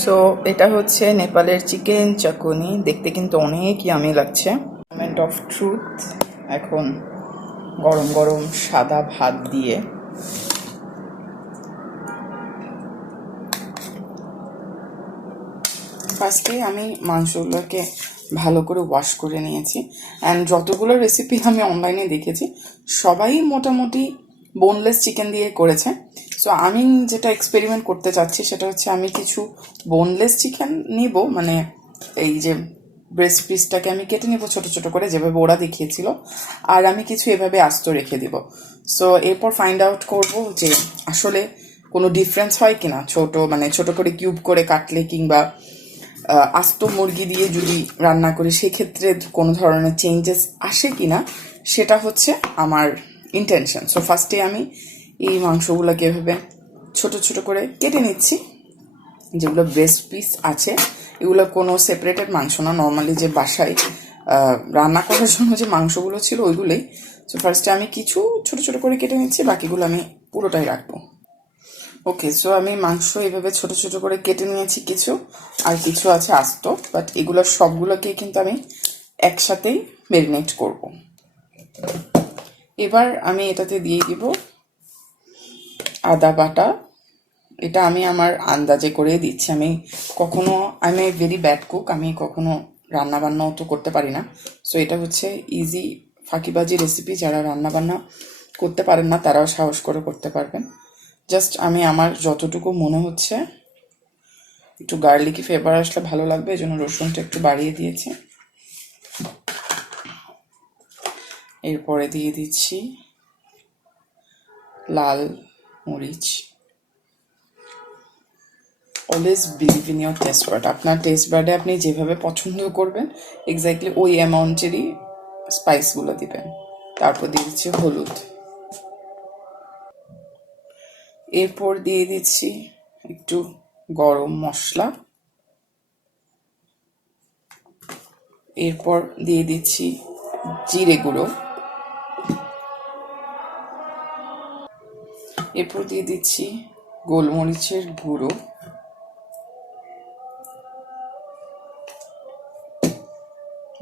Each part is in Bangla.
সো এটা হচ্ছে নেপালের চিকেন চাকুনি, দেখতে কিন্তু অনেক ইয়ামি লাগছে। মোমেন্ট অফ ট্রুথ, এখন গরম গরম সাদা ভাত দিয়ে ফার্স্টে আমি মাংসগুলোকে ভালো করে ওয়াশ করে নিয়েছি। অ্যান্ড যতগুলো রেসিপি আমি অনলাইনে দেখেছি সবাই মোটামুটি বোনলেস চিকেন দিয়ে করেছে। সো আমি যেটা এক্সপেরিমেন্ট করতে চাচ্ছি সেটা হচ্ছে আমি কিছু বোনলেস চিকেন নিব, মানে এই যে ব্রেস্ট পিসটাকে আমি কেটে নিব ছোট ছোট করে যেভাবে ওরা দেখিয়েছিল, আর আমি কিছু এভাবে আস্ত রেখে দিব। সো এরপর ফাইন্ড আউট করব যে আসলে কোনো ডিফারেন্স হয় কিনা, ছোট করে কিউব করে কাটলে কিংবা আস্ত মুরগি দিয়ে যদি রান্না করি সেক্ষেত্রে কোনো ধরনের চেঞ্জেস আসে কিনা, সেটা হচ্ছে আমার ইন্টেনশন। সো ফার্স্টে আমি এই মাংসগুলোকে এভাবে ছোট ছোট করে কেটে নিচ্ছি। যেগুলো ব্রেস্ট পিস আছে এগুলো কোনো সেপারেটেড মাংস না, নর্মালি যে বাসায় রান্না করার জন্য যে মাংসগুলো ছিল ওইগুলোই। সো ফার্স্টে আমি কিছু ছোট ছোট করে কেটে নিচ্ছি, বাকিগুলো আমি পুরোটাই রাখবো। ওকে, সো আমি মাংস এভাবে ছোট ছোট করে কেটে নিয়েছি কিছু, আর কিছু আছে আস্ত, বাট এগুলো সবগুলোকে কিন্তু আমি একসাথেই ম্যারিনেট করব। এবার আমি এটাতে দিয়ে দিব আদা বাটা। এটা আমি আমার আন্দাজে করে দিচ্ছি। আমি এ ভেরি ব্যাড কুক, আমি কখনো রান্না বান্নাও তো করতে পারি না। সো এটা হচ্ছে ইজি ফাঁকিবাজি রেসিপি, যারা রান্না বান্না করতে পারেন না তারাও সাহস করে করতে পারবেন। জাস্ট আমি আমার যতটুকু মনে হচ্ছে একটু গার্লিকি ফ্লেভার আসলে ভালো লাগবে, এই জন্য রসুনটা একটু বাড়িয়ে দিয়েছি। এরপরে দিয়ে দিচ্ছি লাল মরিচ। Always believe in your taste bud. আপনার টেস্ট বাডে আপনি যেভাবে পছন্দ করবেন এক্স্যাক্টলি ওই অ্যামাউন্টেরই স্পাইসগুলো দিবেন। তারপর দিয়ে দিচ্ছি হলুদ। এরপর দিয়ে দিচ্ছি একটু গরম মশলা। এরপর দিয়ে দিচ্ছি জিরে গুঁড়ো। এরপর দিয়ে দিচ্ছি গোলমরিচের গুঁড়ো।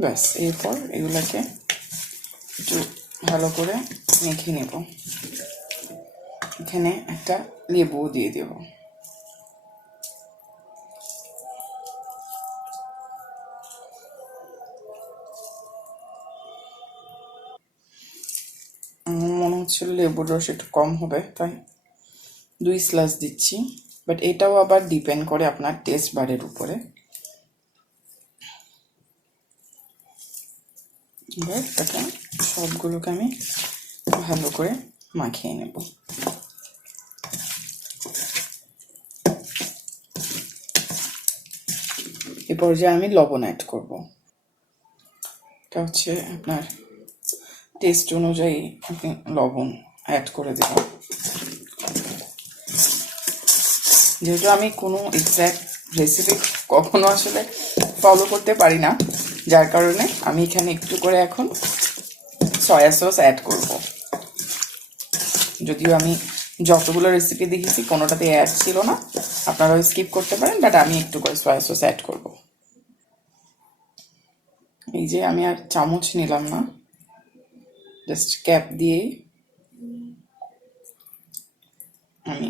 ব্যাস, এরপর এগুলোকে একটু ভালো করে মেখে নেব। এখানে একটা লেবু দিয়ে দেব। মনে হচ্ছিল লেবুর রস একটু কম হবে, তাই 2 স্লাইস দিচ্ছি। বাট এটাও আবার ডিপেন্ড করে আপনার টেস্ট বারের উপরে। এবার এটাকে সবগুলোকে আমি ভালো করে মাখিয়ে নেব। এ পর্যায়ে আমি লবণ অ্যাড করব। এটা হচ্ছে আপনার টেস্ট অনুযায়ী আপনি লবণ অ্যাড করে দেবেন। যেহেতু আমি কোনো এক্স্যাক্ট রেসিপি কখনো আসলে ফলো করতে পারি না, যার কারণে আমি এখানে একটু করে এখন সয়া সস অ্যাড করব। যদিও আমি যতগুলো রেসিপি দেখেছি কোনোটাতে অ্যাড ছিল না, আপনারাও স্কিপ করতে পারেন, বাট আমি একটু করে সয়া সস অ্যাড করব। এই যে আমি আর চামচ নিলাম না, জাস্ট ক্যাপ দিয়েই আমি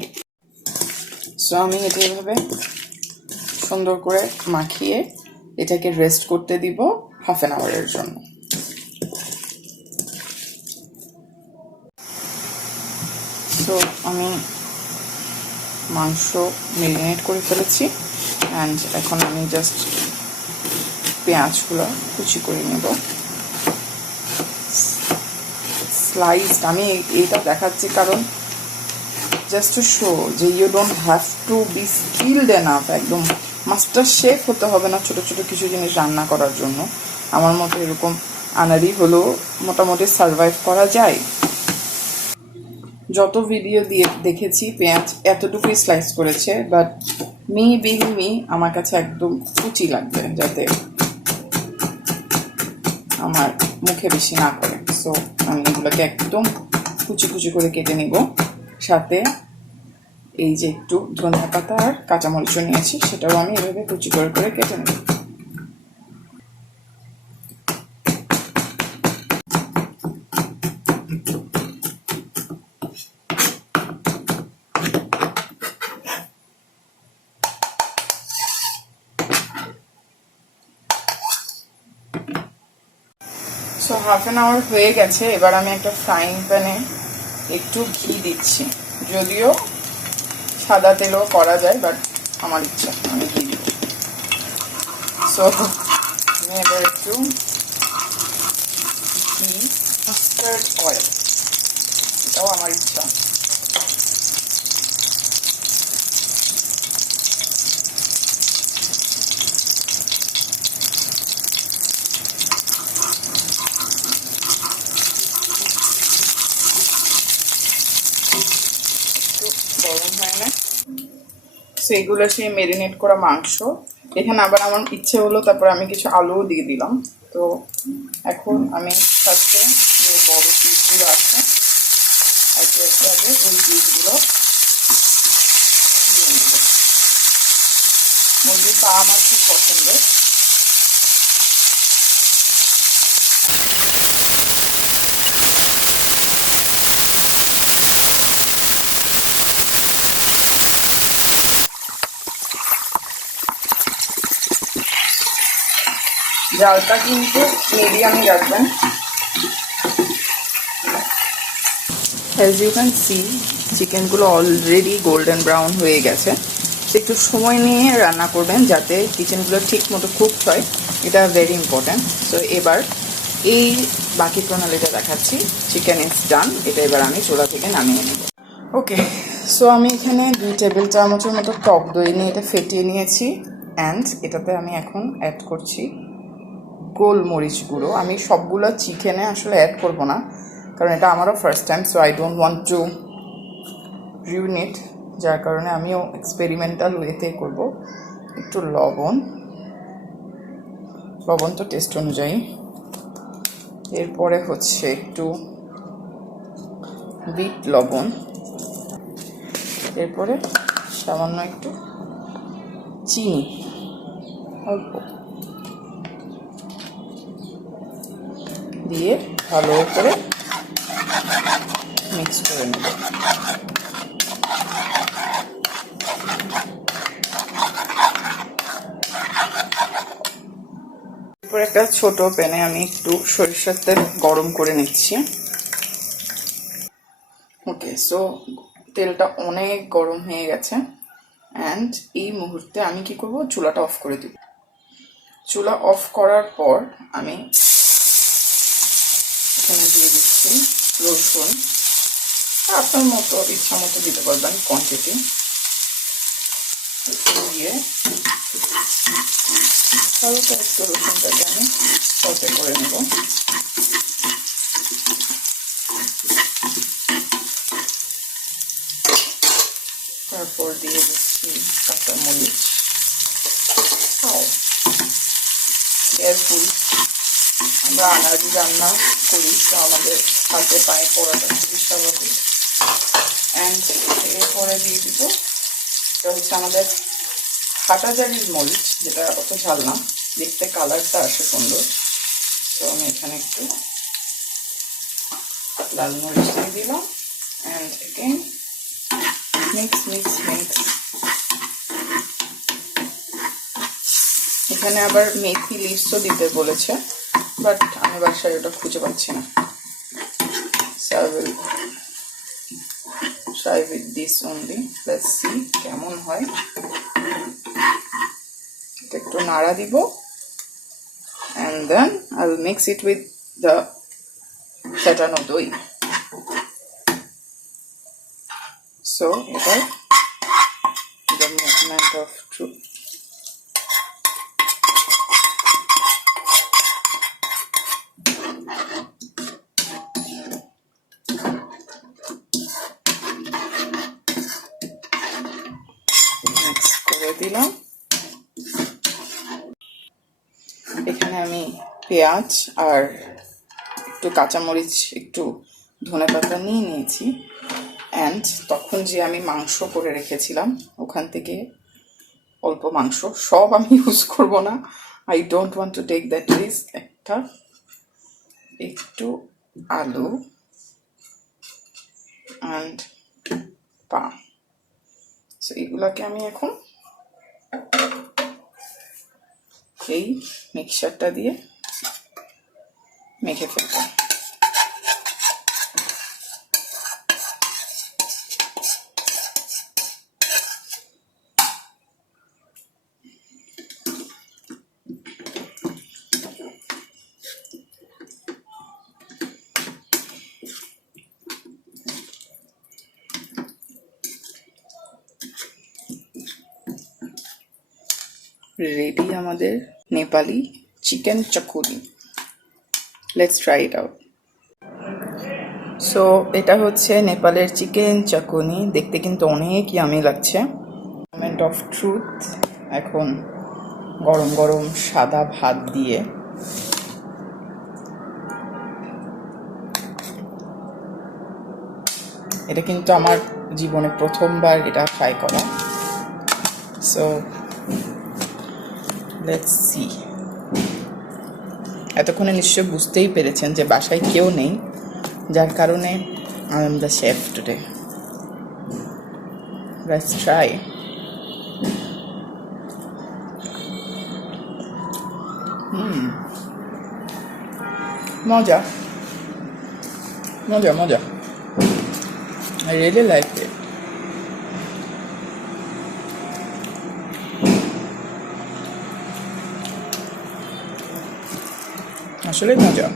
এটা এভাবে সুন্দর করে মাখিয়ে এটাকে রেস্ট করতে দিব হাফ অ্যান আওয়ারের জন্য। তো আমি মাংস ম্যারিনেট করে ফেলেছি, অ্যান্ড এখন আমি জাস্ট পেঁয়াজগুলো কুচি করে নেব। স্লাইসড আমি এইটা দেখাচ্ছি কারণ জাস্ট টু শো যে you don't have to be skilled enough, একদম মাস্টার শেফ হতে হবে না ছোট ছোট কিছু জিনিস রান্না করার জন্য। আমার মতো এরকম আনারি হলেও মোটামুটি সার্ভাইভ করা যায়। যত ভিডিও দিয়ে দেখেছি পেঁয়াজ এতটুকুই স্লাইস করেছে, বাট মি আমার কাছে একদম কুচি লাগবে যাতে আমার মুখে বেশি না করে। সো আমি এগুলোকে একদম কুচি কুচি করে কেটে নিব, সাথে এই যে একটু ধনিয়া পাতা আর কাঁচামরিচও নিয়েছি, সেটাও আমি এভাবে কুচি করে করে কেটে নেব। সো হাফ অ্যান আওয়ার হয়ে গেছে। এবার আমি একটা ফ্রাইং প্যানে একটু ঘি দিচ্ছি, যদিও সাদা তেলও করা যায়, বাট আমার ইচ্ছা আমি ঘি দিব। সো আমি এবার একটু ঘি, মাস্টার্ড অয়েল, এটাও আমার ইচ্ছা। গরম হয় না, সেগুলো সেই ম্যারিনেট করা মাংস। এখানে আবার আমার ইচ্ছে হলো, তারপর আমি কিছু আলুও দিয়ে দিলাম। তো এখন আমি ফার্স্টে যে বড় পিসগুলো আছে একে একে আগে ওই পিসগুলো দিয়ে নেব। মুরগির পা আমার খুব পছন্দ। জালটা কিন্তু মিডিয়ামই রাখবেন। অ্যাজ ইউ ক্যান সি, চিকেনগুলো অলরেডি গোল্ডেন ব্রাউন হয়ে গেছে। একটু সময় নিয়ে রান্না করবেন যাতে চিকেনগুলো ঠিক মতো কুকড হয়, এটা ভেরি ইম্পর্ট্যান্ট। সো এবার এই বাকি প্রণালীটা দেখাচ্ছি। চিকেন ইজ ডান, এটা এবার আমি চুলা থেকে নামিয়ে নেব। ওকে, সো আমি এখানে 2 টেবিল চামচের মতো টক দই নিয়ে এটা ফেটিয়ে নিয়েছি। অ্যান্ড এটাতে আমি এখন অ্যাড করছি গোলমরিচ গুঁড়ো। আমি সবগুলো চিকেনে আসলে অ্যাড করব না, কারণ এটা আমারও first time, so I don't want to ruin it, যার কারণে আমিও এক্সপেরিমেন্টাল ওয়েতে করব। একটু লবণ তো টেস্ট অনুযায়ী। এরপরে হচ্ছে একটু বিট লবণ, এরপরে সামান্য একটু চিনি, অল্প দিয়ে ভালো করে মিক্স করে নেব। এরপর একটা ছোট প্যানে আমি একটু সরিষার তেল গরম করে নিচ্ছি। ওকে, সো তেলটা অনেক গরম হয়ে গেছে। অ্যান্ড এই মুহূর্তে আমি কি করব, চুলাটা অফ করে দিব। চুলা অফ করার পর আমি এখানে দিয়ে দিচ্ছি রসুন। আপনার মতো ইচ্ছা মতো দিতে পারবেন কোয়ান্টিটি। দিয়ে হালকা একটু রসুনটাকে আমি সতে করে নেব। তারপর দিয়ে দিচ্ছি কাঁচামরিচ। কেয়ারফুল, আমরা আনাজি রান্না করি, তো আমাদের হাতে পায়ে পড়াটা খুবই স্বাভাবিক। অ্যান্ড এরপরে দিয়ে দিব এটা হচ্ছে আমাদের হাটাজারির মরিচ, যেটা অত ঝাল না, দেখতে কালারটা আসে সুন্দর। তো আমি এখানে একটু লাল মরিচ দিয়ে দিলাম। And again mix. এখানে আবার মেথি লিভসও দিতে বলেছে, বাট আমি বাসায় ওটা খুঁজে পাচ্ছি না। So I will try with this only. Let's see কেমন হয়। এটা একটু নাড়া দিব, and then I will mix it with the ফেটানো দই। So এবার the movement of truth. দিলাম। এখানে আমি পেঁয়াজ আর একটু কাঁচামরিচ, একটু ধনেপাতা নিয়ে নিয়েছি। অ্যান্ড তখন যে আমি মাংস করে রেখেছিলাম ওখান থেকে অল্প মাংস, সব আমি ইউজ করব না, I don't want to take that risk. একটু আলু অ্যান্ড পাম, সো এগুলাকে আমি এখন এই মিক্সচারটা দিয়ে মেখে ফেলবো। রেডি আমাদের Nepali chicken chakuni. Let's try it out. So এটা হচ্ছে নেপালের চিকেন চাকুনি, দেখতে কিন্তু অনেক ইয়ামি লাগছে। মোমেন্ট অফ ট্রুথ, এখন গরম গরম সাদা ভাত দিয়ে এটা কিন্তু আমার জীবনে প্রথমবার এটা ট্রাই করা। So let's see. এতক্ষণে নিশ্চয় বুঝতেই পেরেছেন যে বাসায় কেউ নেই, যার কারণে I am the chef today. Let's try. মজা মজা মজা, I really liked it. আসলে মজা।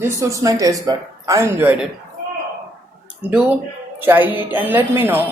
This suits my taste bud. I enjoyed it. Do try it and let me know.